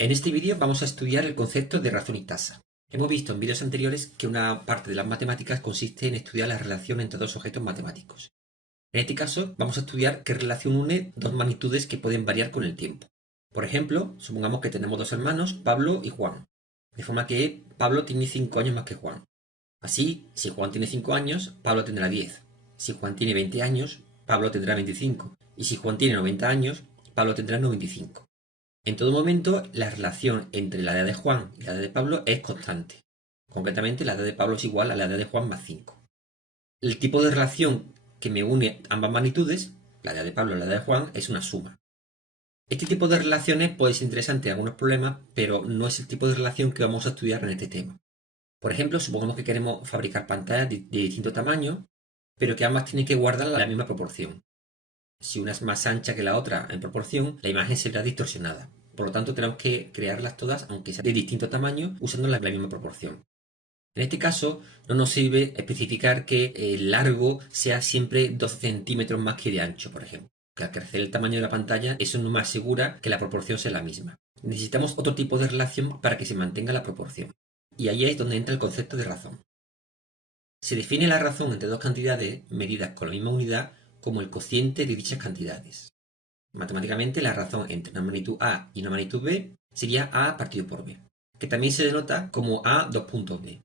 En este vídeo vamos a estudiar el concepto de razón y tasa. Hemos visto en vídeos anteriores que una parte de las matemáticas consiste en estudiar la relación entre dos objetos matemáticos. En este caso vamos a estudiar qué relación une dos magnitudes que pueden variar con el tiempo. Por ejemplo, supongamos que tenemos dos hermanos, Pablo y Juan. De forma que Pablo tiene 5 años más que Juan. Así, si Juan tiene 5 años, Pablo tendrá 10. Si Juan tiene 20 años, Pablo tendrá 25. Y si Juan tiene 90 años, Pablo tendrá 95. En todo momento, la relación entre la edad de Juan y la edad de Pablo es constante. Concretamente, la edad de Pablo es igual a la edad de Juan más 5. El tipo de relación que me une ambas magnitudes, la edad de Pablo y la edad de Juan, es una suma. Este tipo de relaciones puede ser interesante en algunos problemas, pero no es el tipo de relación que vamos a estudiar en este tema. Por ejemplo, supongamos que queremos fabricar pantallas de distinto tamaño, pero que ambas tienen que guardar la misma proporción. Si una es más ancha que la otra en proporción, la imagen se verá distorsionada. Por lo tanto, tenemos que crearlas todas, aunque sean de distinto tamaño, usando la misma proporción. En este caso, no nos sirve especificar que el largo sea siempre 12 centímetros más que de ancho, por ejemplo. Que al crecer el tamaño de la pantalla, eso no me asegura que la proporción sea la misma. Necesitamos otro tipo de relación para que se mantenga la proporción. Y ahí es donde entra el concepto de razón. Se define la razón entre dos cantidades medidas con la misma unidad como el cociente de dichas cantidades. Matemáticamente, la razón entre una magnitud A y una magnitud B sería A partido por B, que también se denota como A dos puntos B.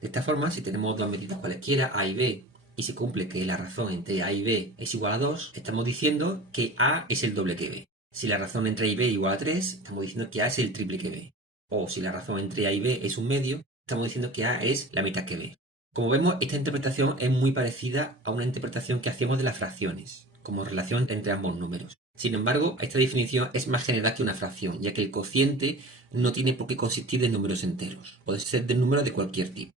De esta forma, si tenemos dos medidas cualesquiera, A y B, y se cumple que la razón entre A y B es igual a 2, estamos diciendo que A es el doble que B. Si la razón entre A y B es igual a 3, estamos diciendo que A es el triple que B. O si la razón entre A y B es un medio, estamos diciendo que A es la mitad que B. Como vemos, esta interpretación es muy parecida a una interpretación que hacemos de las fracciones, como relación entre ambos números. Sin embargo, esta definición es más general que una fracción, ya que el cociente no tiene por qué consistir de números enteros, puede ser de números de cualquier tipo.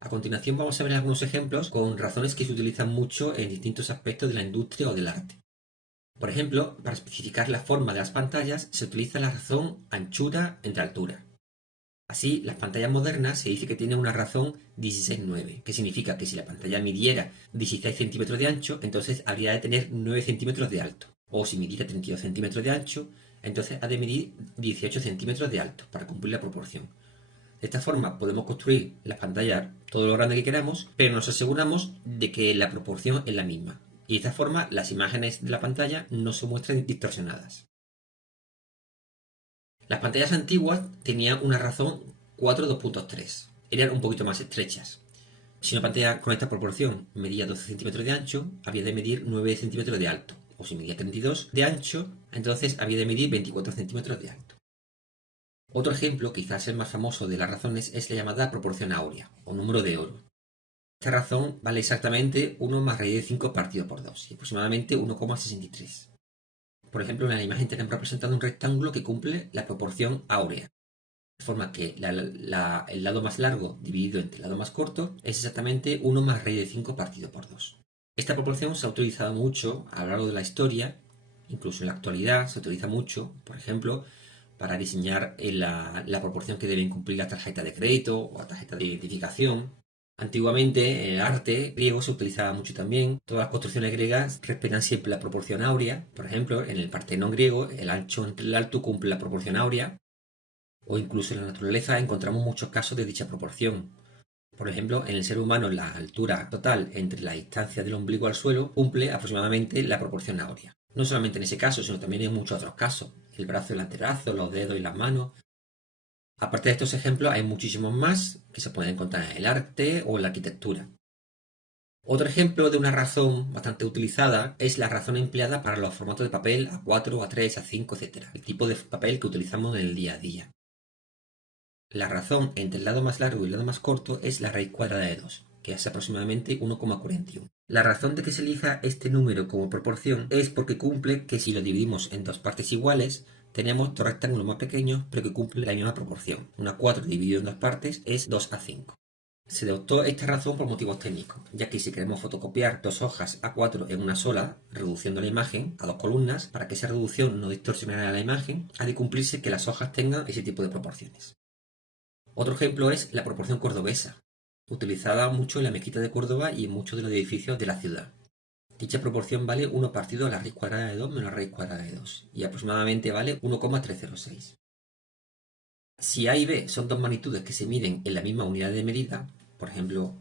A continuación vamos a ver algunos ejemplos con razones que se utilizan mucho en distintos aspectos de la industria o del arte. Por ejemplo, para especificar la forma de las pantallas se utiliza la razón anchura entre altura. Así, las pantallas modernas se dice que tienen una razón 16:9, que significa que si la pantalla midiera 16 centímetros de ancho, entonces habría de tener 9 centímetros de alto. O si midiera 32 centímetros de ancho, entonces ha de medir 18 centímetros de alto para cumplir la proporción. De esta forma podemos construir las pantallas todo lo grande que queramos, pero nos aseguramos de que la proporción es la misma. Y de esta forma las imágenes de la pantalla no se muestran distorsionadas. Las pantallas antiguas tenían una razón 4:2.3. Eran un poquito más estrechas. Si una pantalla con esta proporción medía 12 centímetros de ancho, había de medir 9 centímetros de alto. O si medía 32 de ancho, entonces había de medir 24 centímetros de alto. Otro ejemplo, quizás el más famoso de las razones, es la llamada proporción áurea, o número de oro. Esta razón vale exactamente 1 más raíz de 5 partido por 2, y aproximadamente 1,63. Por ejemplo, en la imagen tenemos representado un rectángulo que cumple la proporción áurea, de forma que el lado más largo dividido entre el lado más corto es exactamente 1 más raíz de 5 partido por 2. Esta proporción se ha utilizado mucho a lo largo de la historia, incluso en la actualidad se utiliza mucho, por ejemplo, para diseñar la proporción que deben cumplir la tarjeta de crédito o la tarjeta de identificación. Antiguamente en el arte griego se utilizaba mucho también. Todas las construcciones griegas respetan siempre la proporción áurea. Por ejemplo, en el Partenón griego, el ancho entre el alto cumple la proporción áurea. O incluso en la naturaleza encontramos muchos casos de dicha proporción. Por ejemplo, en el ser humano la altura total entre la distancia del ombligo al suelo cumple aproximadamente la proporción áurea. No solamente en ese caso, sino también en muchos otros casos. El brazo y el antebrazo, los dedos y las manos. Aparte de estos ejemplos, hay muchísimos más que se pueden encontrar en el arte o en la arquitectura. Otro ejemplo de una razón bastante utilizada es la razón empleada para los formatos de papel A4, A3, A5, etc. El tipo de papel que utilizamos en el día a día. La razón entre el lado más largo y el lado más corto es la raíz cuadrada de 2, que es aproximadamente 1,41. La razón de que se elija este número como proporción es porque cumple que si lo dividimos en dos partes iguales, tenemos dos rectángulos más pequeños pero que cumplen la misma proporción. Una 4 dividido en dos partes es 2A5. Se adoptó esta razón por motivos técnicos, ya que si queremos fotocopiar dos hojas A4 en una sola, reduciendo la imagen a dos columnas, para que esa reducción no distorsionara la imagen, ha de cumplirse que las hojas tengan ese tipo de proporciones. Otro ejemplo es la proporción cordobesa, utilizada mucho en la mezquita de Córdoba y en muchos de los edificios de la ciudad. Dicha proporción vale 1 partido a la raíz cuadrada de 2 menos la raíz cuadrada de 2 y aproximadamente vale 1,306. Si A y B son dos magnitudes que se miden en la misma unidad de medida, por ejemplo,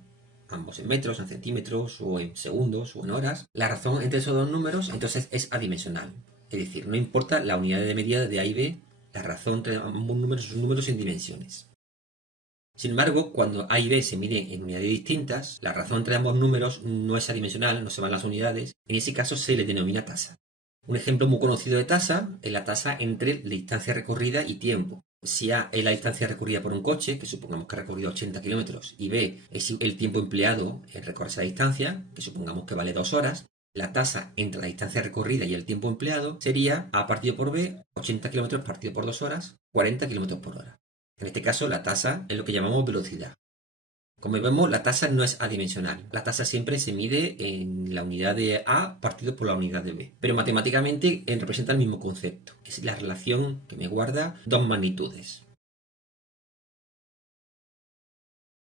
ambos en metros, en centímetros, o en segundos, o en horas, la razón entre esos dos números entonces es adimensional. Es decir, no importa la unidad de medida de A y B, la razón entre ambos números son números en dimensiones. Sin embargo, cuando A y B se miden en unidades distintas, la razón entre ambos números no es adimensional, no se van las unidades, en ese caso se le denomina tasa. Un ejemplo muy conocido de tasa es la tasa entre la distancia recorrida y tiempo. Si A es la distancia recorrida por un coche, que supongamos que ha recorrido 80 kilómetros, y B es el tiempo empleado en recorrer esa distancia, que supongamos que vale 2 horas, la tasa entre la distancia recorrida y el tiempo empleado sería A partido por B, 80 kilómetros partido por 2 horas, 40 kilómetros por hora. En este caso, la tasa es lo que llamamos velocidad. Como vemos, la tasa no es adimensional. La tasa siempre se mide en la unidad de A partido por la unidad de B. Pero matemáticamente representa el mismo concepto. Es la relación que me guarda dos magnitudes.